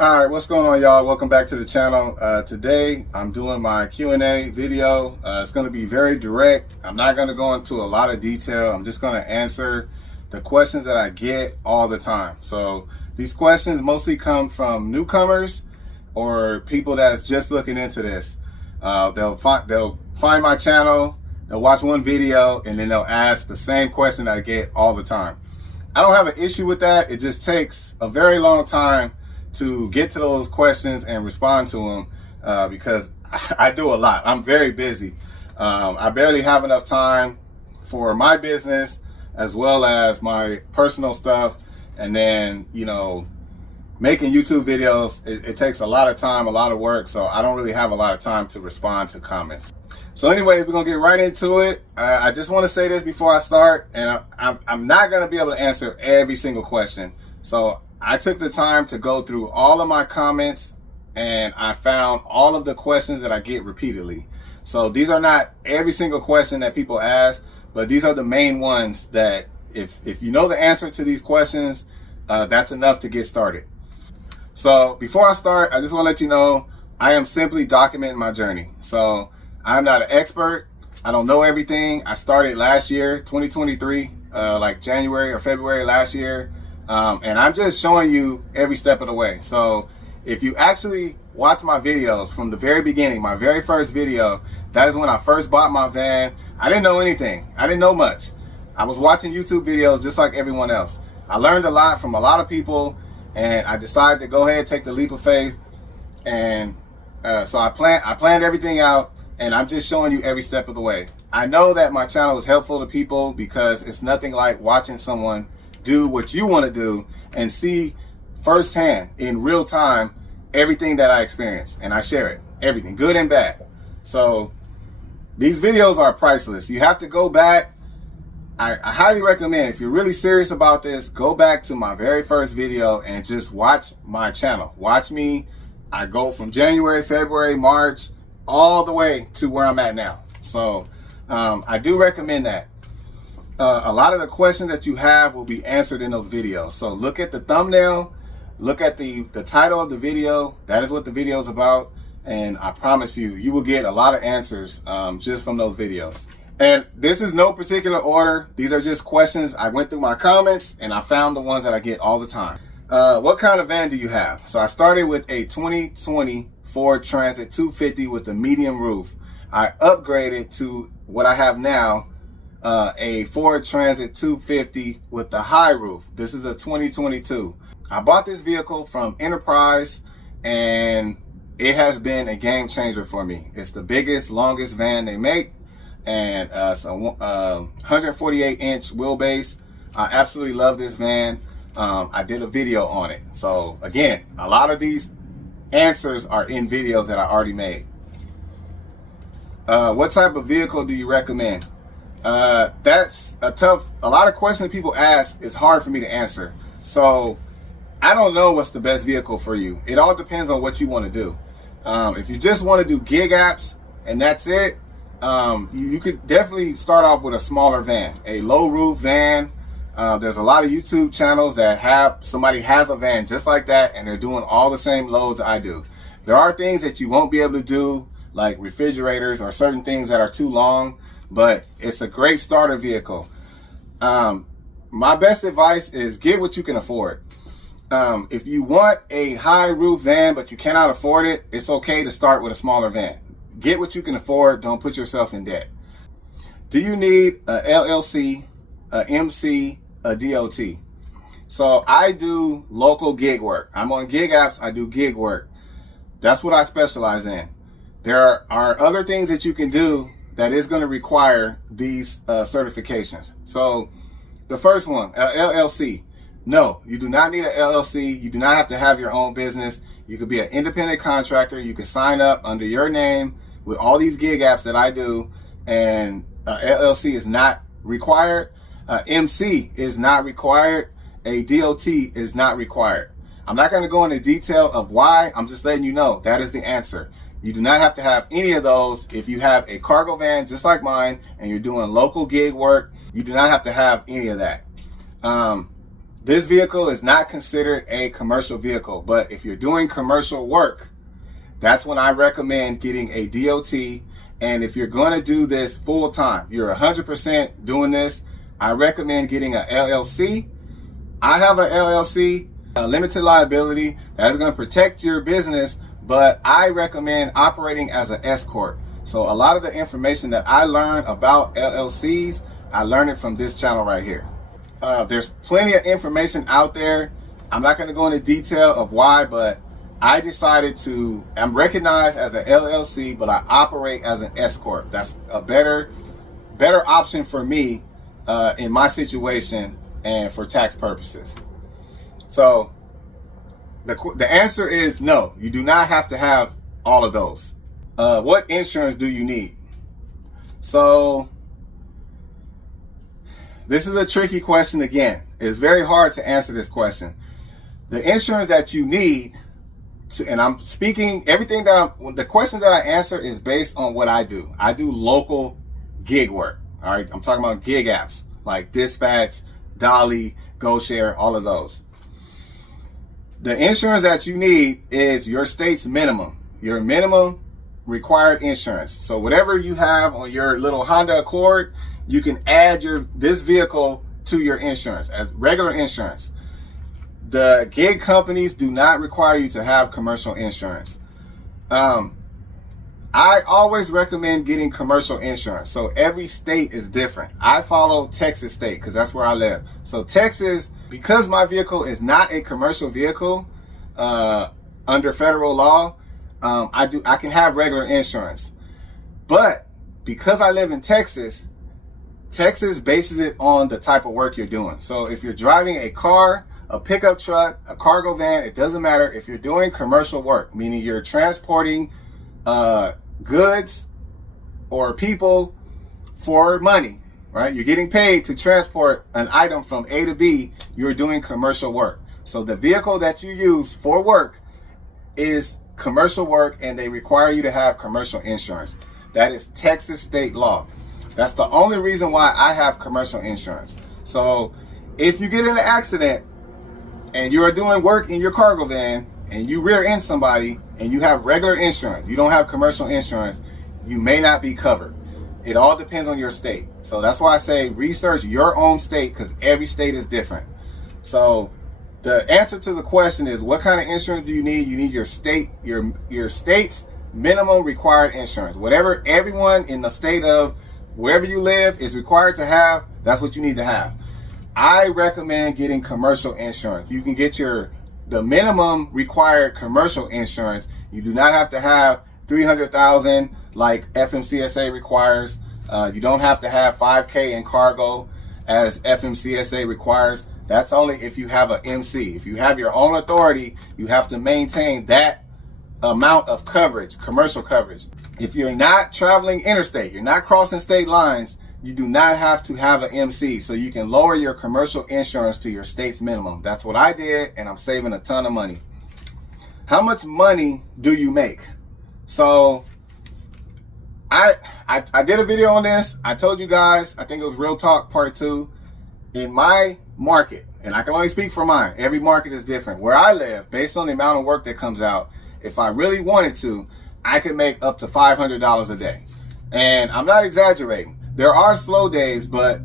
All right, what's going on, y'all? Welcome back to the channel. Today I'm doing my Q&A video. It's going to be very direct. I'm not going to go into a lot of detail. I'm just going to answer the questions that I get all the time. So these questions mostly come from newcomers or people that's just looking into this. They'll find my channel, they'll watch one video, and then they'll ask the same question that I get all the time. I don't have an issue with that. It just takes a very long time to get to those questions and respond to them because I do a lot. I'm very busy. I barely have enough time for my business as well as my personal stuff. And then, making YouTube videos, it takes a lot of time, a lot of work. So I don't really have a lot of time to respond to comments. So anyways, we're going to get right into it. I just want to say this before I start, and I'm not going to be able to answer every single question. So I took the time to go through all of my comments and I found all of the questions that I get repeatedly. So these are not every single question that people ask, but these are the main ones that if you know the answer to these questions, that's enough to get started. So before I start, I just want to let you know, I am simply documenting my journey. So I'm not an expert. I don't know everything. I started last year, 2023, like January or February last year. And I'm just showing you every step of the way. So if you actually watch my videos from the very beginning, my very first video, that is when I first bought my van. I didn't know anything. I didn't know much. I was watching YouTube videos just like everyone else. I learned a lot from a lot of people, and I decided to go ahead and take the leap of faith. And so I planned everything out, and I'm just showing you every step of the way. I know that my channel is helpful to people because it's nothing like watching someone do what you want to do and see firsthand in real time everything that I experience, and I share it, everything, good and bad. So these videos are priceless. You have to go back. I highly recommend, if you're really serious about this, go back to my very first video and just watch my channel. Watch me. I go from January, February, March, all the way to where I'm at now. So I do recommend that. A lot of the questions that you have will be answered in those videos. So look at the thumbnail, look at the title of the video. That is what the video is about. And I promise you, you will get a lot of answers just from those videos. And this is no particular order. These are just questions. I went through my comments and I found the ones that I get all the time. What kind of van do you have? So I started with a 2020 Ford Transit 250 with a medium roof. I upgraded to what I have now, a Ford Transit 250 with the high roof. This is a 2022. I bought this vehicle from Enterprise and it has been a game changer for me. It's the biggest, longest van they make, and it's a 148-inch wheelbase. I absolutely love this van. I did a video on it. So again, a lot of these answers are in videos that I already made. What type of vehicle do you recommend? That's a lot of questions people ask is hard for me to answer. So I don't know what's the best vehicle for you. It all depends on what you want to do. If you just want to do gig apps and that's it, you could definitely start off with a smaller van, a low roof van. There's a lot of YouTube channels that have somebody has a van just like that and they're doing all the same loads I do. There are things that you won't be able to do, like refrigerators or certain things that are too long, but it's a great starter vehicle. My best advice is get what you can afford. If you want a high roof van but you cannot afford it, it's okay to start with a smaller van. Get what you can afford. Don't put yourself in debt. Do you need a LLC, a MC, a DOT? So I do local gig work. I'm on gig apps. I do gig work. That's what I specialize in. There are other things that you can do that is going to require these certifications. So the first one, LLC. No, you do not need an LLC. You do not have to have your own business. You could be an independent contractor. You can sign up under your name with all these gig apps that I do, and LLC is not required. MC is not required. A DOT is not required. I'm not going to go into detail of why. I'm just letting you know that is the answer. You do not have to have any of those. If you have a cargo van just like mine and you're doing local gig work, you do not have to have any of that. this vehicle is not considered a commercial vehicle, but if you're doing commercial work, that's when I recommend getting a DOT. And if you're going to do this full time, you're 100% doing this, I recommend getting an LLC. I have an LLC, a limited liability, that is going to protect your business, but I recommend operating as an S Corp. So a lot of the information that I learned about LLCs, I learned it from this channel right here. There's plenty of information out there. I'm not going to go into detail of why, but I decided I'm recognized as an LLC, but I operate as an S Corp. That's a better option for me in my situation and for tax purposes. So the answer is no, you do not have to have all of those. What insurance do you need? So this is a tricky question again. It's very hard to answer this question. The insurance that you need, and I'm speaking everything the question that I answer is based on what I do. I do local gig work. All right, I'm talking about gig apps like Dispatch, Dolly, GoShare, all of those. The insurance that you need is your state's minimum, your minimum required insurance. So whatever you have on your little Honda Accord, you can add this vehicle to your insurance as regular insurance. The gig companies do not require you to have commercial insurance. I always recommend getting commercial insurance. So every state is different. I follow Texas state because that's where I live. So Texas, because my vehicle is not a commercial vehicle under federal law, I can have regular insurance. But because I live in Texas, Texas bases it on the type of work you're doing. So if you're driving a car, a pickup truck, a cargo van, it doesn't matter. If you're doing commercial work, meaning you're transporting goods or people for money, right? You're getting paid to transport an item from A to B, you're doing commercial work. So the vehicle that you use for work is commercial work, and they require you to have commercial insurance. That is Texas state law. That's the only reason why I have commercial insurance. So if you get in an accident and you are doing work in your cargo van and you rear end somebody and you have regular insurance, you don't have commercial insurance, you may not be covered. It all depends on your state. So that's why I say research your own state, because every state is different. So the answer to the question is, what kind of insurance do you need? You need your state, your state's minimum required insurance. Whatever everyone in the state of wherever you live is required to have, that's what you need to have. I recommend getting commercial insurance. You can get the minimum required commercial insurance. You do not have to have 300,000 like FMCSA requires. You don't have to have 5K in cargo as FMCSA requires. That's only if you have an MC. If you have your own authority, you have to maintain that amount of coverage, commercial coverage. If you're not traveling interstate, you're not crossing state lines, you do not have to have an MC. So you can lower your commercial insurance to your state's minimum. That's what I did, and I'm saving a ton of money. How much money do you make? So I did a video on this. I told you guys, I think it was Real Talk Part 2. In my market, and I can only speak for mine, every market is different. Where I live, based on the amount of work that comes out, if I really wanted to, I could make up to $500 a day. And I'm not exaggerating. There are slow days, but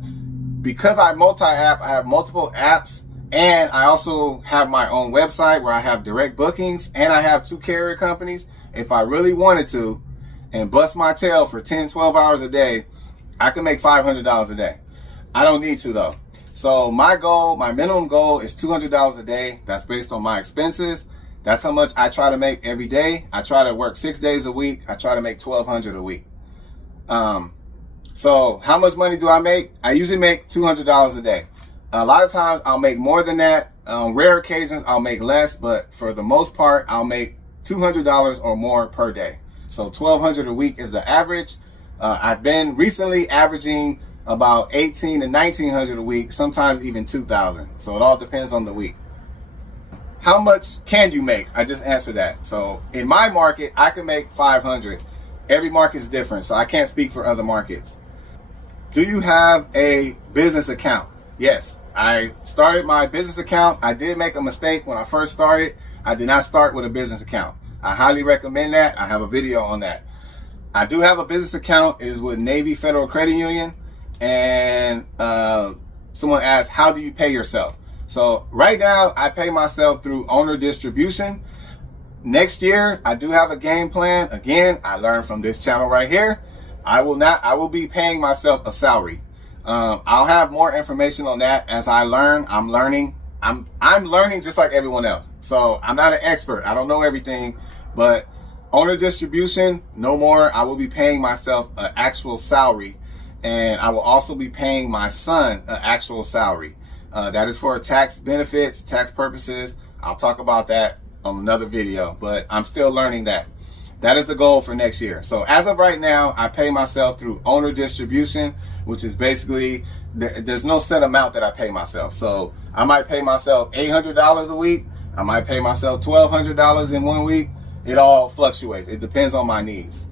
because I multi-app, I have multiple apps, and I also have my own website where I have direct bookings, and I have 2 carrier companies. If I really wanted to and bust my tail for 10, 12 hours a day, I can make $500 a day. I don't need to though. So my goal, my minimum goal is $200 a day. That's based on my expenses. That's how much I try to make every day. I try to work 6 days a week. I try to make $1,200 a week. So how much money do I make? I usually make $200 a day. A lot of times I'll make more than that. On rare occasions, I'll make less, but for the most part, I'll make $200 or more per day. So $1,200 a week is the average. I've been recently averaging about $1,800 to $1,900 a week, sometimes even $2,000. So it all depends on the week. How much can you make? I just answered that. So in my market, I can make $500. Every market is different, so I can't speak for other markets. Do you have a business account? Yes. I started my business account. I did make a mistake when I first started. I did not start with a business account. I highly recommend that. I have a video on that. I do have a business account. It is with Navy Federal Credit Union. And someone asked, how do you pay yourself? So right now, I pay myself through owner distribution. Next year, I do have a game plan. Again, I learned from this channel right here. I will be paying myself a salary. I'll have more information on that as I learn. I'm learning. I'm learning just like everyone else. So I'm not an expert. I don't know everything, but owner distribution, no more. I will be paying myself an actual salary, and I will also be paying my son an actual salary. That is for tax benefits, tax purposes. I'll talk about that on another video, but I'm still learning that. That is the goal for next year. So as of right now, I pay myself through owner distribution, which is basically, there's no set amount that I pay myself. So I might pay myself $800 a week. I might pay myself $1,200 in 1 week. It all fluctuates. It depends on my needs.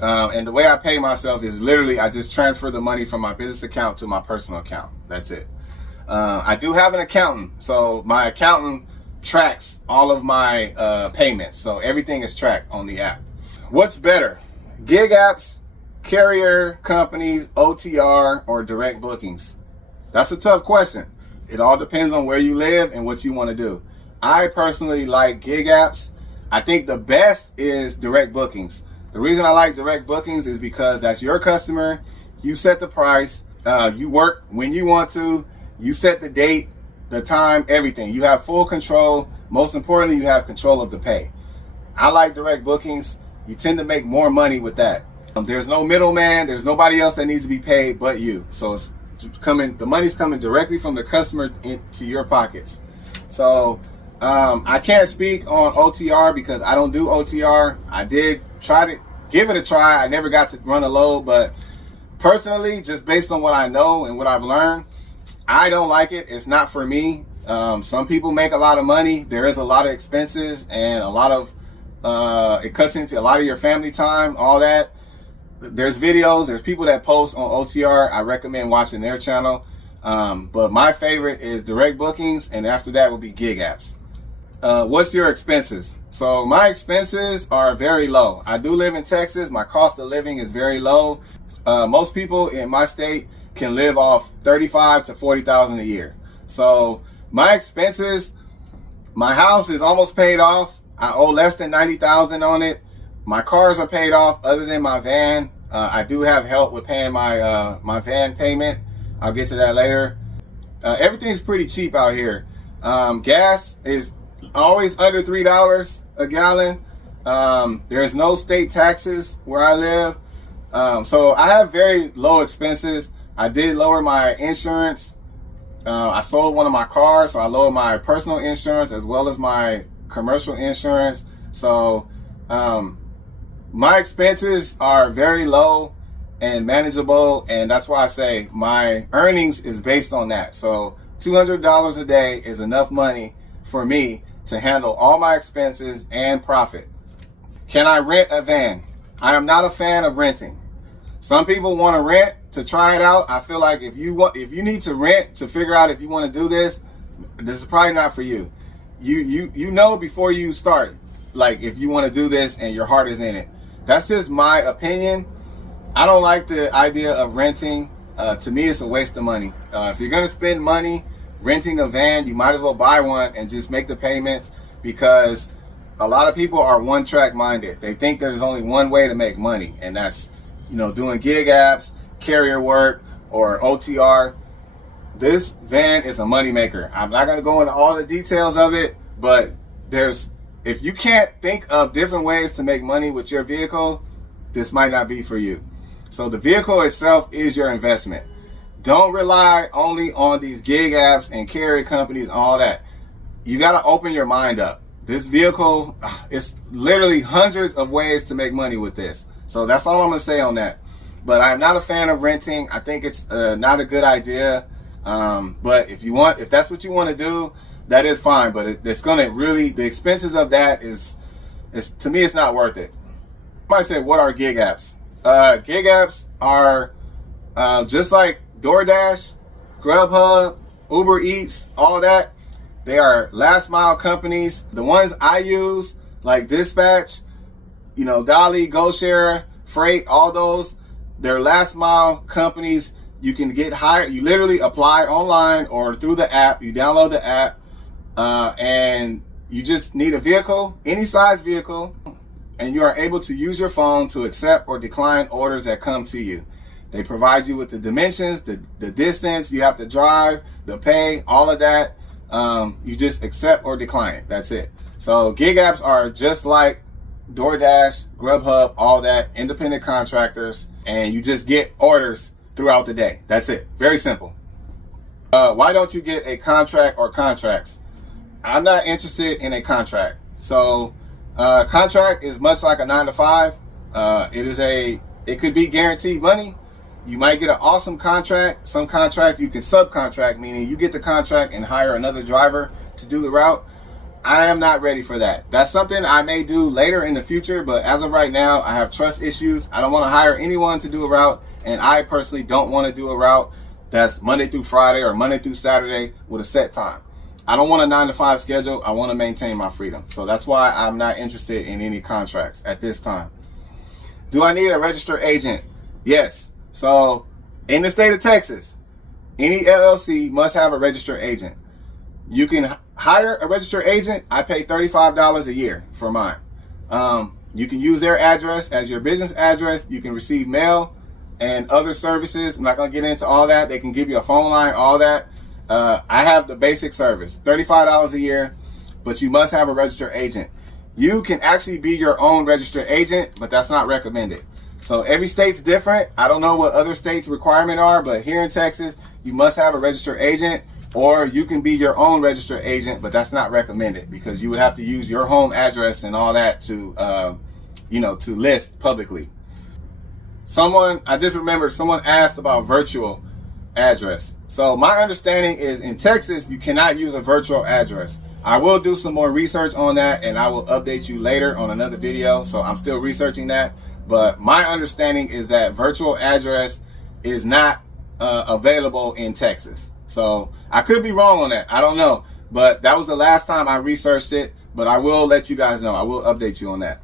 And the way I pay myself is literally, I just transfer the money from my business account to my personal account. That's it. I do have an accountant. So my accountant tracks all of my payments. So everything is tracked on the app. What's better? Gig apps, carrier companies, OTR, or direct bookings? That's a tough question. It all depends on where you live and what you want to do. I personally like gig apps. I think the best is direct bookings. The reason I like direct bookings is because that's your customer. You set the price. You work when you want to. You set the date, the time, everything. You have full control. Most importantly, you have control of the pay. I like direct bookings. You tend to make more money with that. There's no middleman. There's nobody else that needs to be paid but you. So it's coming. The money's coming directly from the customer into your pockets. So I can't speak on OTR because I don't do OTR. I did try to give it a try. I never got to run a load, but personally, just based on what I know and what I've learned, I don't like it. It's not for me. Some people make a lot of money. There is a lot of expenses and a lot of, it cuts into a lot of your family time, all that. There's videos, there's people that post on OTR. I recommend watching their channel. But my favorite is direct bookings, and after that will be gig apps. What's your expenses? So my expenses are very low. I do live in Texas. My cost of living is very low. Most people in my state can live off $35,000 to $40,000 a year. So my expenses, my house is almost paid off. I owe less than $90,000 on it. My cars are paid off other than my van. I do have help with paying my my van payment. I'll get to that later. Everything's pretty cheap out here. Gas is always under $3 a gallon. There's no state taxes where I live. So I have very low expenses. I did lower my insurance. I sold one of my cars, so I lowered my personal insurance as well as my commercial insurance. So my expenses are very low and manageable, and that's why I say my earnings is based on that. So $200 a day is enough money for me to handle all my expenses and profit. Can I rent a van? I am not a fan of renting. Some people want to rent to try it out. I feel like if you need to rent to figure out if you want to do this is probably not for you. You know before you start, like if you want to do this and your heart is in it. That's just my opinion. I don't like the idea of renting. To me, it's a waste of money. If you're gonna spend money renting a van, you might as well buy one and just make the payments, because a lot of people are one-track minded. They think there's only one way to make money, and that's, doing gig apps, carrier work, or OTR. This van is a moneymaker. I'm not gonna go into all the details of it, but if you can't think of different ways to make money with your vehicle, this might not be for you. So the vehicle itself is your investment. Don't rely only on these gig apps and carrier companies and all that. You got to open your mind up. This vehicle, it's literally hundreds of ways to make money with this. So that's all I'm going to say on that. But I'm not a fan of renting. I think it's not a good idea. But if that's what you want to do, that is fine. But it's going to really, the expenses of that is to me, it's not worth it. You might say, what are gig apps? Gig apps are just like DoorDash, Grubhub, Uber Eats, all that, they are last mile companies. The ones I use, like Dispatch, Dolly, GoShare, Freight, all those, they're last mile companies. You can get hired. You literally apply online or through the app. You download the app, and you just need a vehicle, any size vehicle, and you are able to use your phone to accept or decline orders that come to you. They provide you with the dimensions, the distance you have to drive, the pay, all of that. You just accept or decline it. That's it. So gig apps are just like DoorDash, Grubhub, all that, independent contractors, and you just get orders throughout the day. That's it. Very simple. Why don't you get a contract or contracts? I'm not interested in a contract. So contract is much like a 9-to-5. It could be guaranteed money. You might get an awesome contract. Some contracts you can subcontract, meaning you get the contract and hire another driver to do the route. I am not ready for that. That's something I may do later in the future, but as of right now, I have trust issues. I don't want to hire anyone to do a route, and I personally don't want to do a route that's Monday through Friday or Monday through Saturday with a set time. I don't want a 9-to-5 schedule. I want to maintain my freedom. So that's why I'm not interested in any contracts at this time. Do I need a registered agent? Yes. So in the state of Texas, any LLC must have a registered agent. You can hire a registered agent. I pay $35 a year for mine. You can use their address as your business address. You can receive mail and other services. I'm not going to get into all that. They can give you a phone line, all that. I have the basic service, $35 a year, but you must have a registered agent. You can actually be your own registered agent, but that's not recommended. So every state's different. I don't know what other states' requirements are, but here in Texas, you must have a registered agent, or you can be your own registered agent, but that's not recommended because you would have to use your home address and all that to, to list publicly. I just remembered someone asked about virtual address. So my understanding is in Texas, you cannot use a virtual address. I will do some more research on that and I will update you later on another video. So I'm still researching that. But my understanding is that virtual address is not available in Texas. So I could be wrong on that. I don't know. But that was the last time I researched it. But I will let you guys know. I will update you on that.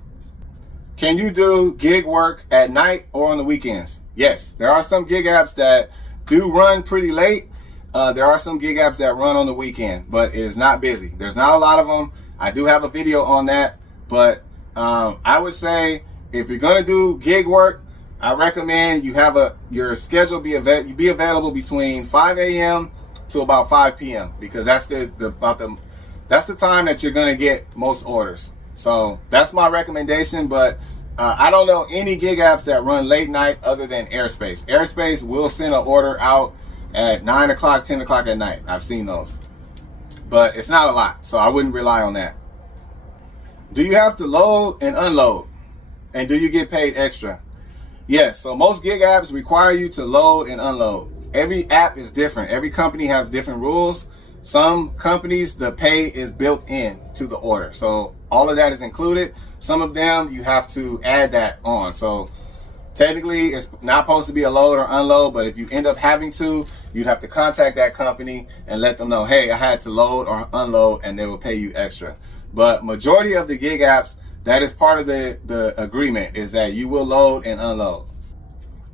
Can you do gig work at night or on the weekends? Yes. There are some gig apps that do run pretty late. There are some gig apps that run on the weekend, but it is not busy. There's not a lot of them. I do have a video on that. But I would say if you're going to do gig work, I recommend you have your schedule be available between 5 a.m. to about 5 p.m. because that's that's the time that you're going to get most orders. So that's my recommendation. But I don't know any gig apps that run late night other than Airspace. Airspace will send an order out at 9 o'clock, 10 o'clock at night. I've seen those, but it's not a lot, so I wouldn't rely on that. Do you have to load and unload? And do you get paid extra? Yes. So most gig apps require you to load and unload. Every app is different. Every company has different rules. Some companies, the pay is built in to the order. So all of that is included. Some of them, you have to add that on. So technically, it's not supposed to be a load or unload, but if you end up having to, you'd have to contact that company and let them know, hey, I had to load or unload, and they will pay you extra. But majority of the gig apps, that is part of the agreement, is that you will load and unload.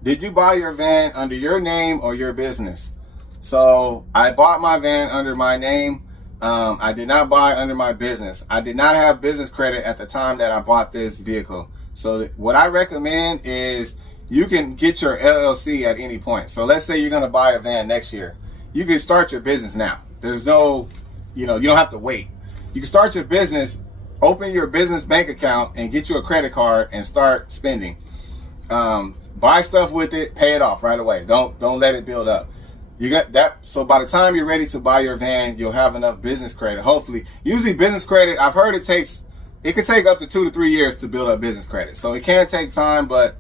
Did you buy your van under your name or your business? So I bought my van under my name. I did not buy under my business. I did not have business credit at the time that I bought this vehicle. So what I recommend is you can get your LLC at any point. So let's say you're going to buy a van next year. You can start your business now. There's no, you don't have to wait. You can start your business, open your business bank account and get you a credit card and start spending. Buy stuff with it, pay it off right away. Don't let it build up. You got that. So by the time you're ready to buy your van, you'll have enough business credit. Hopefully, usually business credit, I've heard it could take up to 2 to 3 years to build up business credit. So it can take time, but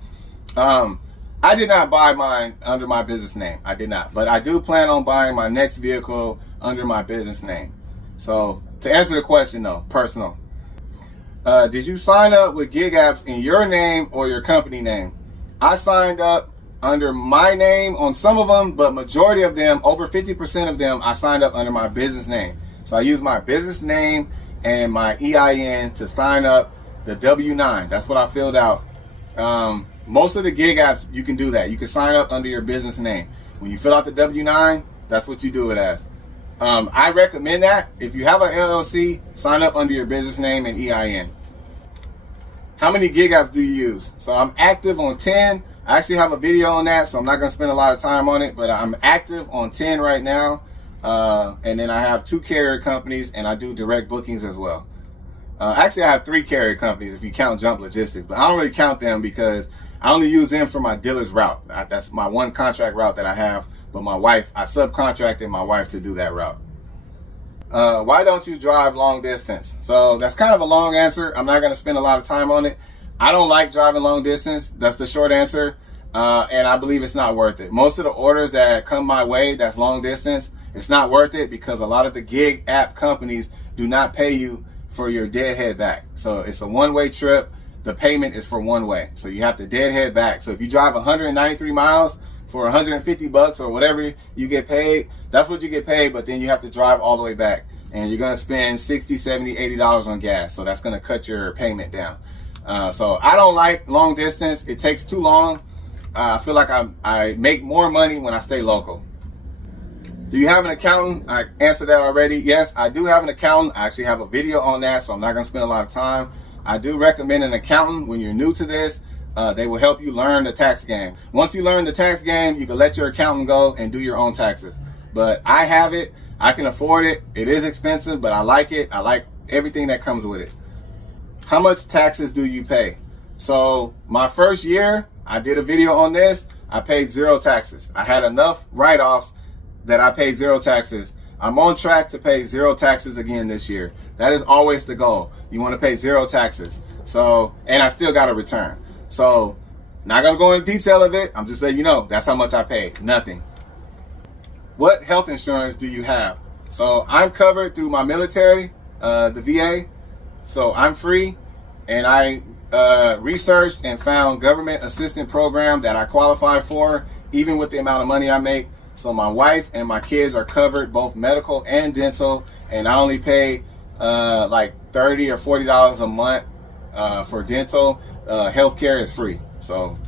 I did not buy mine under my business name. I did not, but I do plan on buying my next vehicle under my business name. So to answer the question though, personal. Did you sign up with gig apps in your name or your company name? I signed up under my name on some of them, but majority of them, over 50% of them, I signed up under my business name. So I use my business name and my EIN to sign up the W-9. That's what I filled out. Most of the gig apps, you can do that. You can sign up under your business name. When you fill out the W-9, that's what you do it as. I recommend that. If you have an LLC, sign up under your business name and EIN. How many gig apps do you use? So I'm active on 10. I actually have a video on that, so I'm not going to spend a lot of time on it, but I'm active on 10 right now. And then I have 2 carrier companies, and I do direct bookings as well. Actually, I have 3 carrier companies if you count Jump Logistics, but I don't really count them because I only use them for my dealer's route. That's my one contract route that I have, but my wife, I subcontracted my wife to do that route. Why don't you drive long distance? So that's kind of a long answer. I'm not going to spend a lot of time on it. I don't like driving long distance. That's the short answer. And I believe it's not worth it. Most of the orders that come my way that's long distance, it's not worth it because a lot of the gig app companies do not pay you for your deadhead back. So it's a one-way trip. The payment is for one way. So you have to deadhead back. So if you drive 193 miles for 150 bucks or whatever you get paid, that's what you get paid. But then you have to drive all the way back and you're going to spend $60, $70, $80 on gas. So that's going to cut your payment down. So I don't like long distance. It takes too long. I feel like I make more money when I stay local. Do you have an accountant? I answered that already. Yes, I do have an accountant. I actually have a video on that, so I'm not going to spend a lot of time. I do recommend an accountant when you're new to this. They will help you learn the tax game. Once you learn the tax game, you can let your accountant go and do your own taxes. But I have it. I can afford it. It is expensive, but I like it. I like everything that comes with it. How much taxes do you pay? So my first year, I did a video on this. I paid 0 taxes. I had enough write-offs that I paid 0 taxes. I'm on track to pay 0 taxes again this year. That is always the goal. You want to pay 0 taxes. So, and I still got a return. So, not going to go into detail of it. I'm just letting you know, that's how much I paid. Nothing. What health insurance do you have? So, I'm covered through my military, the VA. So, I'm free. And I researched and found government assistance program that I qualify for, even with the amount of money I make. So my wife and my kids are covered, both medical and dental, and I only pay like $30 or $40 a month for dental. Healthcare is free. So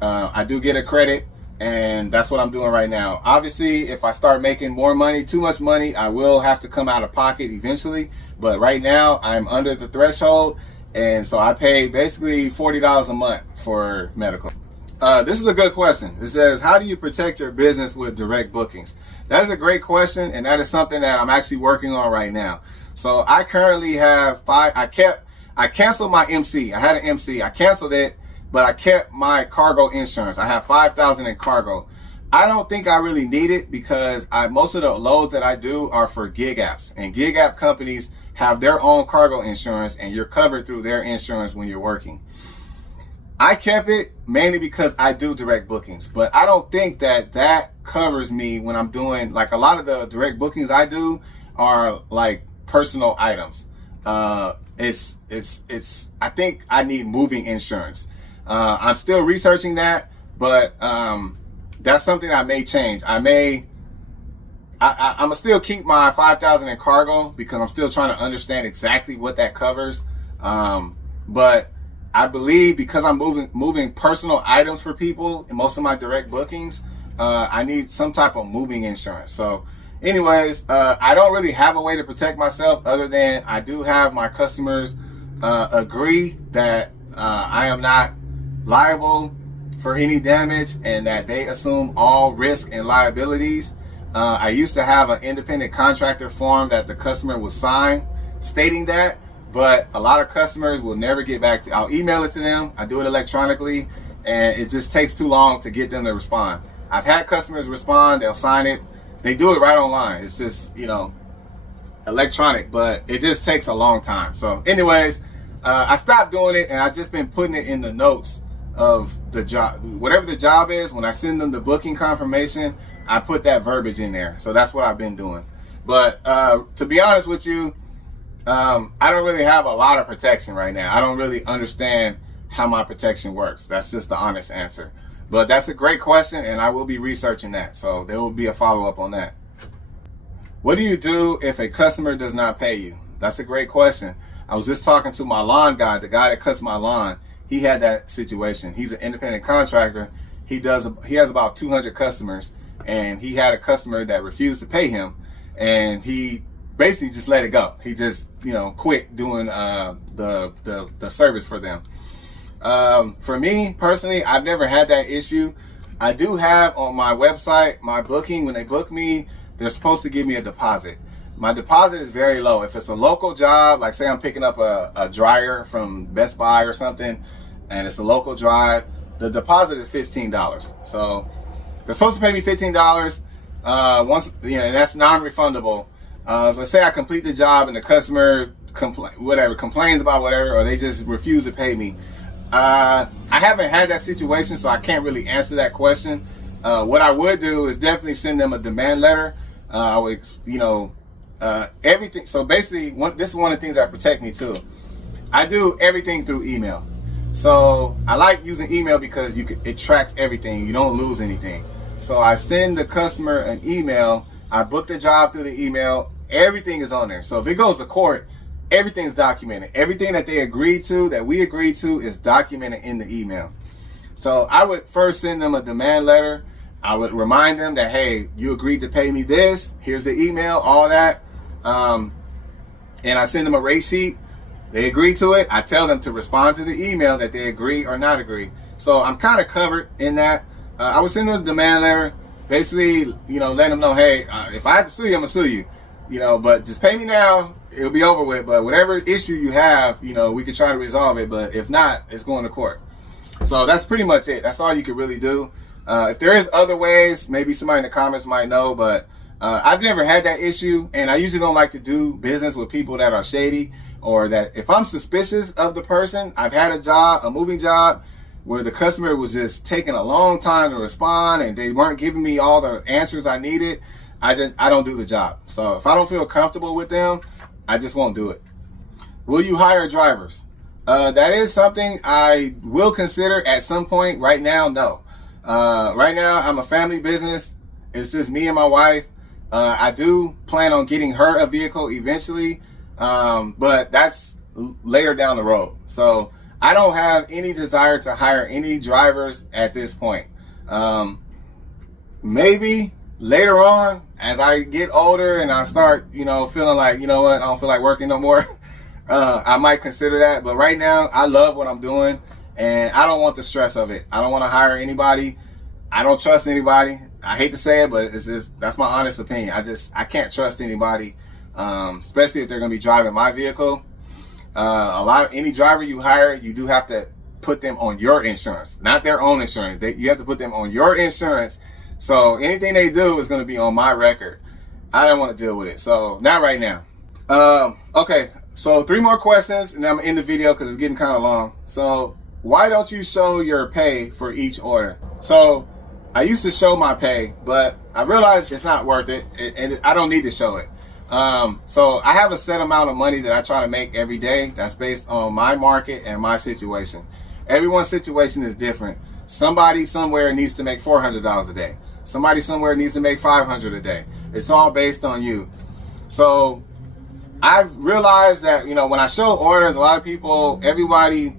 I do get a credit, and that's what I'm doing right now. Obviously, if I start making more money, too much money, I will have to come out of pocket eventually. But right now, I'm under the threshold, and so I pay basically $40 a month for medical. This is a good question. It says, how do you protect your business with direct bookings? That is a great question, and that is something that I'm actually working on right now. So I currently have 5. I canceled my MC. I had an MC. I canceled it, but I kept my cargo insurance. I have $5,000 in cargo. I don't think I really need it because most of the loads that I do are for gig apps, and gig app companies have their own cargo insurance, and you're covered through their insurance when you're working. I kept it mainly because I do direct bookings, but I don't think that covers me when I'm doing, like, a lot of the direct bookings I do are like personal items. I think I need moving insurance. I'm still researching that, but that's something I may change. I'm gonna still keep my $5,000 in cargo because I'm still trying to understand exactly what that covers. But I believe because I'm moving personal items for people in most of my direct bookings, I need some type of moving insurance. So anyways, I don't really have a way to protect myself other than I do have my customers agree that I am not liable for any damage and that they assume all risk and liabilities. I used to have an independent contractor form that the customer would sign stating that, but a lot of customers will never get back to. I'll email it to them. I do it electronically, and it just takes too long to get them to respond. I've had customers respond. They'll sign it. They do it right online. It's just, electronic, but it just takes a long time. So anyways, I stopped doing it, and I've just been putting it in the notes of the job. Whatever the job is, when I send them the booking confirmation, I put that verbiage in there. So that's what I've been doing. But to be honest with you, I don't really have a lot of protection right now. I don't really understand how my protection works. That's just the honest answer. But that's a great question, and I will be researching that. So there will be a follow-up on that. What do you do if a customer does not pay you? That's a great question. I was just talking to my lawn guy, the guy that cuts my lawn. He had that situation. He's an independent contractor. He has about 200 customers, and he had a customer that refused to pay him, and he basically just let it go. He just, quit doing the service for them. For me personally, I've never had that issue. I do have on my website, my booking, when they book me, they're supposed to give me a deposit. My deposit is very low. If it's a local job, like say I'm picking up a dryer from Best Buy or something, and it's a local drive, the deposit is $15. So they're supposed to pay me $15. Once, that's non-refundable. So let's say I complete the job and the customer complains about whatever, or they just refuse to pay me. I haven't had that situation, so I can't really answer that question. What I would do is definitely send them a demand letter. I would, everything. So basically, this is one of the things that protect me too. I do everything through email. So I like using email because it tracks everything. You don't lose anything. So I send the customer an email. I book the job through the email. Everything is on there. So if it goes to court, everything's documented. Everything that they agreed to, that we agreed to, is documented in the email. So I would first send them a demand letter. I would remind them that, hey, you agreed to pay me this. Here's the email, all that. And I send them a rate sheet. They agree to it. I tell them to respond to the email that they agree or not agree. So I'm kind of covered in that. I would send them a demand letter. Basically, let them know, hey, if I have to sue you, I'm going to sue you. But just pay me now. It'll be over with. But whatever issue you have, we could try to resolve it. But if not, it's going to court. So that's pretty much it. That's all you could really do. If there is other ways, maybe somebody in the comments might know, but I've never had that issue, and I usually don't like to do business with people that are shady, or that if I'm suspicious of the person. I've had a moving job, where the customer was just taking a long time to respond, and they weren't giving me all the answers I needed. I don't do the job. So if I don't feel comfortable with them, I just won't do it. Will you hire drivers? That is something I will consider at some point. Right now, no. Right now, I'm a family business. It's just me and my wife. I do plan on getting her a vehicle eventually, but that's later down the road. So I don't have any desire to hire any drivers at this point. Maybe later on, as I get older and I start, feeling like, I don't feel like working no more, I might consider that. But right now, I love what I'm doing, and I don't want the stress of it. I don't want to hire anybody. I don't trust anybody. I hate to say it, but that's my honest opinion. I can't trust anybody, especially if they're going to be driving my vehicle. Any driver you hire, you do have to put them on your insurance, not their own insurance. You have to put them on your insurance. So anything they do is going to be on my record. I don't want to deal with it. So not right now. Okay. So 3 more questions and then I'm going to end the video because it's getting kind of long. So why don't you show your pay for each order? So I used to show my pay, but I realized it's not worth it, and I don't need to show it. So I have a set amount of money that I try to make every day. That's based on my market and my situation. Everyone's situation is different. Somebody somewhere needs to make $400 a day. Somebody somewhere needs to make $500 a day. It's all based on you. So I've realized that, when I show orders, a lot of people, everybody,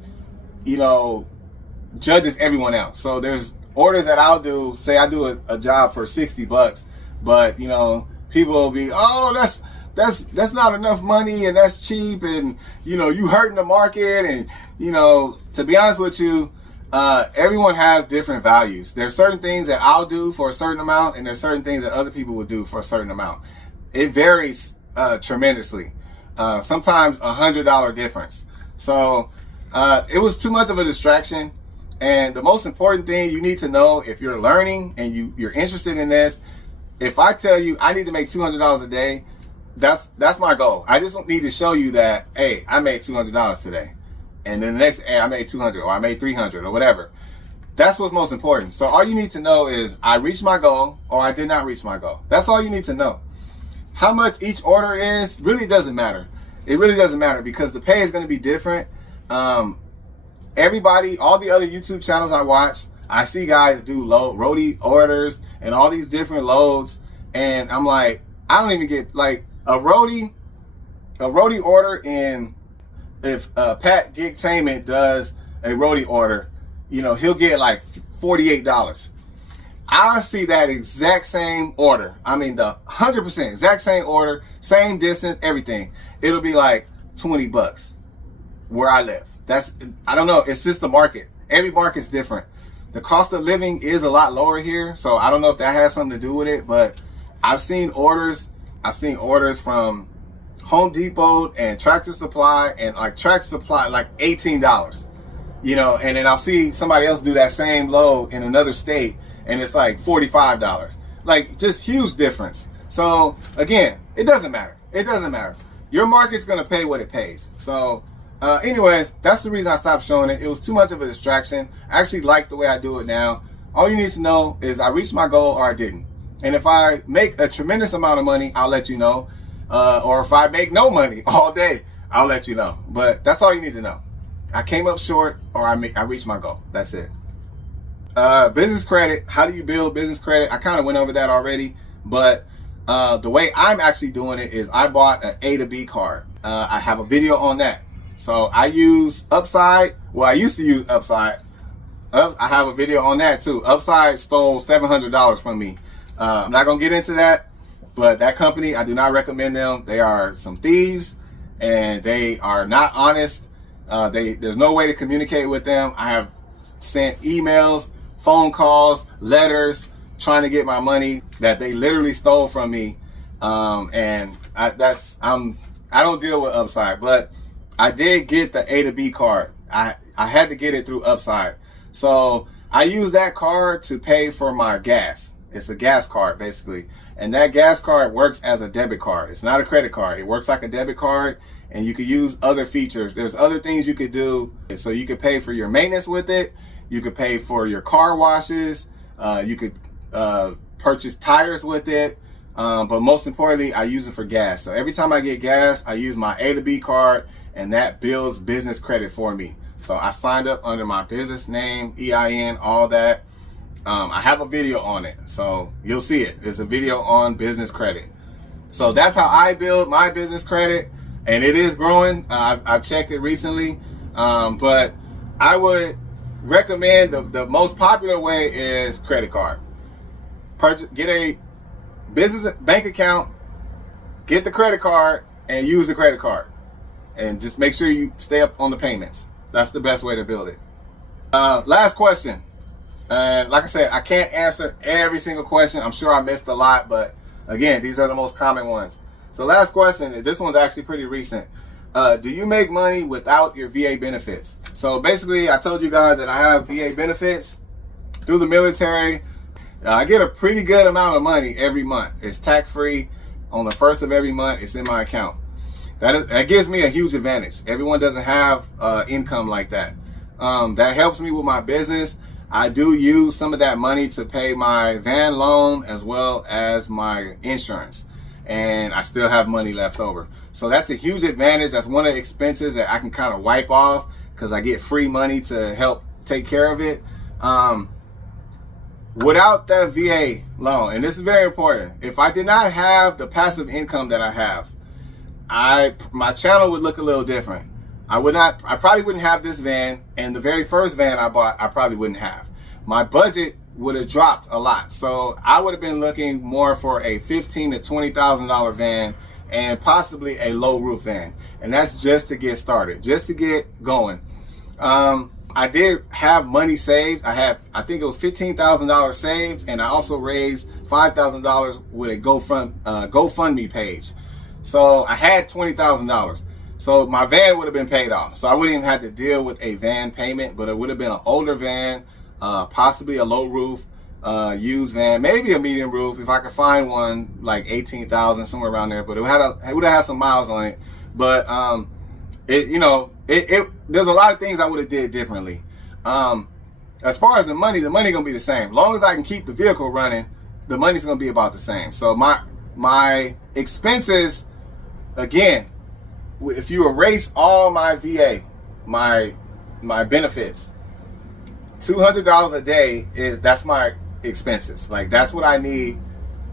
judges everyone else. So there's orders that I'll do, say I do a job for $60, but people will be, oh, that's not enough money, and that's cheap, and you hurting the market, and to be honest with you, everyone has different values. There's certain things that I'll do for a certain amount, and there's certain things that other people would do for a certain amount. It varies tremendously. Sometimes $100 difference. So it was too much of a distraction. And the most important thing you need to know, if you're learning and you're interested in this, if I tell you I need to make $200 a day, that's my goal. I just need to show you that, hey, I made $200 today. And then the next, hey, I made 200 or I made 300 or whatever. That's what's most important. So all you need to know is I reached my goal or I did not reach my goal. That's all you need to know. How much each order is really doesn't matter. It really doesn't matter because the pay is going to be different. Everybody, all the other YouTube channels I watch, I see guys do roadie orders and all these different loads, and I'm like, I don't even get like a roadie order. And if Pat Gigtainment does a roadie order, you know, he'll get like $48. I see that exact same order. I mean, the 100% exact same order, same distance, everything. It'll be like $20 where I live. I don't know. It's just the market. Every market's different. The cost of living is a lot lower here, so I don't know if that has something to do with it. But I've seen orders from Home Depot and Tractor Supply, and like Tractor Supply like $18. You know, and then I'll see somebody else do that same load in another state, and it's like $45. Like, just huge difference. So again, it doesn't matter. It doesn't matter. Your market's gonna pay what it pays. So anyways, that's the reason I stopped showing it. It was too much of a distraction. I actually like the way I do it now. All you need to know is I reached my goal or I didn't. And if I make a tremendous amount of money, I'll let you know. Or if I make no money all day, I'll let you know. But that's all you need to know. I came up short, or I reached my goal. That's it. Business credit. How do you build business credit? I kind of went over that already, but the way I'm actually doing it is I bought an A to B card. I have a video on that. So I use Upside. Well, I used to use Upside. I have a video on that too. Upside stole $700 from me. I'm not gonna get into that, but that company, I do not recommend them. They are some thieves, and they are not honest. There's no way to communicate with them. I have sent emails, phone calls, letters, trying to get my money that they literally stole from me. And I don't deal with Upside, but I did get the A to B card. I had to get it through Upside. So I use that card to pay for my gas. It's a gas card basically. And that gas card works as a debit card. It's not a credit card. It works like a debit card, and you could use other features. There's other things you could do. So you could pay for your maintenance with it. You could pay for your car washes. You could purchase tires with it. But most importantly, I use it for gas. So every time I get gas, I use my A to B card, and that builds business credit for me. So I signed up under my business name, EIN, all that. I have a video on it, so you'll see it. It's a video on business credit. So that's how I build my business credit, and it is growing. I've checked it recently, but I would recommend the most popular way is credit card. Get a business bank account, get the credit card, and use the credit card, and just make sure you stay up on the payments. That's the best way to build it. Last question. And like I said, I can't answer every single question. I'm sure I missed a lot, but again, these are the most common ones. So last question, this one's actually pretty recent. Do you make money without your VA benefits? So basically, I told you guys that I have VA benefits through the military. I get a pretty good amount of money every month. It's tax-free. On the first of every month, it's in my account. That gives me a huge advantage. Everyone doesn't have income like that. That helps me with my business. I do use some of that money to pay my van loan as well as my insurance, and I still have money left over. So that's a huge advantage. That's one of the expenses that I can kind of wipe off because I get free money to help take care of it. Without the VA loan, and this is very important, if I did not have the passive income that I have, my channel would look a little different. I probably wouldn't have this van, and the very first van I bought, I probably wouldn't have. My budget would have dropped a lot. So I would have been looking more for a $15,000 to $20,000 van, and possibly a low roof van. And that's just to get started, just to get going. I did have money saved. I think it was $15,000 saved, and I also raised $5,000 with a GoFundMe page. So I had $20,000. So my van would have been paid off. So I wouldn't even have to deal with a van payment, but it would have been an older van, possibly a low roof, used van, maybe a medium roof if I could find one, like 18,000, somewhere around there. But it would have had some miles on it. But there's a lot of things I would have did differently. As far as the money gonna be the same. As long as I can keep the vehicle running, the money's gonna be about the same. So my expenses, again, if you erase all my VA, my benefits, $200 a day that's my expenses. Like that's what I need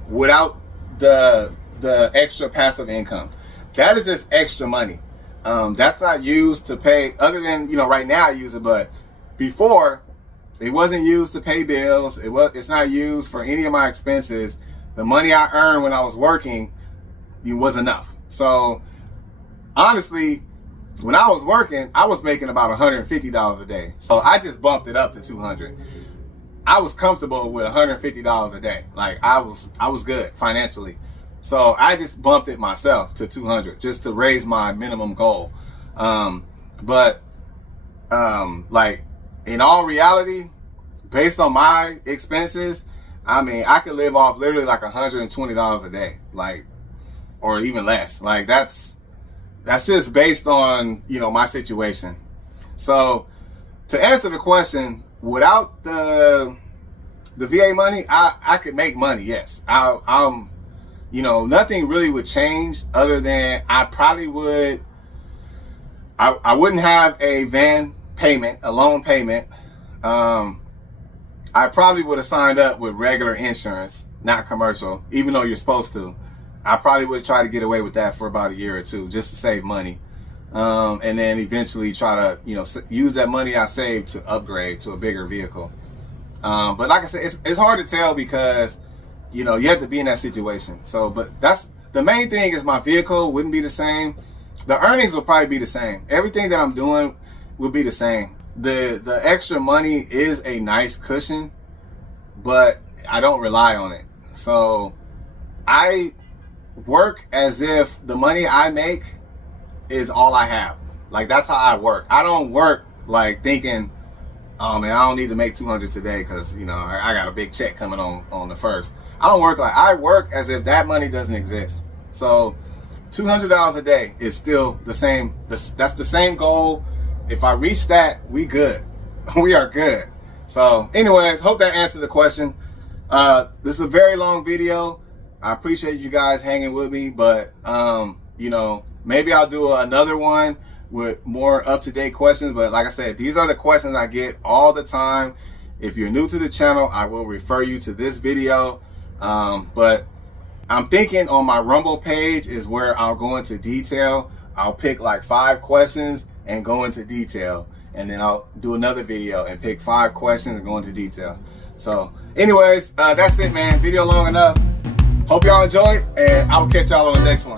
without the extra passive income. That is just extra money. That's not used to pay, other than, you know, right now I use it, but before it wasn't used to pay bills. It's not used for any of my expenses. The money I earned when I was working, it was enough. So honestly, when I was working, I was making about $150 a day. So I just bumped it up to 200. I was comfortable with $150 a day. Like I was good financially. So I just bumped it myself to 200 just to raise my minimum goal. But like in all reality, based on my expenses, I mean, I could live off literally like $120 a day, like, or even less. Like that's just based on, you know, my situation. So to answer the question, without the VA money, I could make money. Yes, I'm, you know, nothing really would change other than I probably would. I wouldn't have a van payment, a loan payment. I probably would have signed up with regular insurance, not commercial, even though you're supposed to. I probably would have tried to get away with that for about a year or two just to save money. And then eventually try to, you know, use that money I saved to upgrade to a bigger vehicle. But like I said, it's hard to tell because, you know, you have to be in that situation. So, but that's the main thing is my vehicle wouldn't be the same. The earnings will probably be the same. Everything that I'm doing will be the same. The extra money is a nice cushion, but I don't rely on it. So I work as if the money I make is all I have. Like that's how I work. I don't work like thinking, oh man, I don't need to make 200 today because, you know, I got a big check coming on the first. I don't work like, I work as if that money doesn't exist. So $200 a day is still the same. That's the same goal. If I reach that, we good. We are good. So anyways, hope that answered the question. This is a very long video. I appreciate you guys hanging with me, but you know, maybe I'll do another one with more up-to-date questions. But like I said, these are the questions I get all the time. If you're new to the channel, I will refer you to this video. But I'm thinking on my Rumble page is where I'll go into detail. I'll pick like 5 questions and go into detail, and then I'll do another video and pick 5 questions and go into detail. So anyways, that's it, man. Video long enough. Hope y'all enjoyed, and I'll catch y'all on the next one.